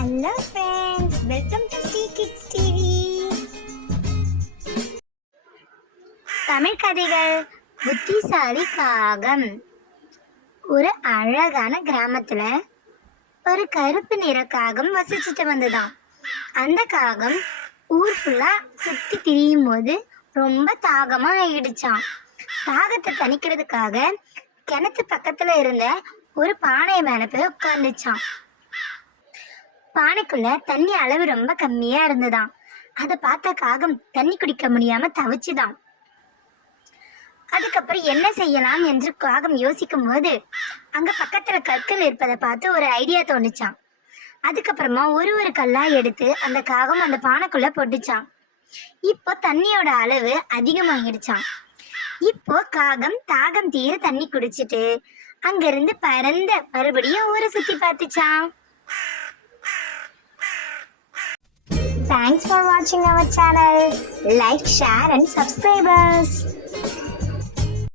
Hello friends, welcome to Stay Kids TV. Tamil கதைகள். புத்திசாலி காகம். ஒரு அழகான கிராமத்துல ஒரு கருப்பு நிற காகம் வசிச்சுட்டு வந்ததாம். அந்த காகம் ஊர் ஃபுல்லா சுத்தி திரியும் போது ரொம்ப தாகமா ஆயிடுச்சான். தாகத்தை தணிக்கிறதுக்காக கிணத்து பக்கத்துல இருந்த ஒரு பானை மேல போய் உட்கார்ந்துச்சான். பானைக்குள்ள தண்ணி அளவு ரொம்ப கம்மியா இருந்ததாம். அதை பார்த்த காகம் தண்ணி குடிக்க முடியாம தவிச்சுதான். அதுக்கப்புறம் என்ன செய்யலாம் என்று காகம் யோசிக்கும் போது அங்க பக்கத்துல கற்கள் இருப்பதை பார்த்து ஒரு ஐடியா தோணுச்சான். அதுக்கப்புறமா ஒரு கல்லா எடுத்து அந்த காகம் அந்த பானைக்குள்ள போட்டுச்சான். இப்போ தண்ணியோட அளவு அதிகமாகிடுச்சான். இப்போ காகம் தாகம் தீர தண்ணி குடிச்சிட்டு அங்கிருந்து பறந்த மறுபடியும் ஊரை சுத்தி பார்த்துச்சான். Thanks for watching our channel. Like, share and subscribe us.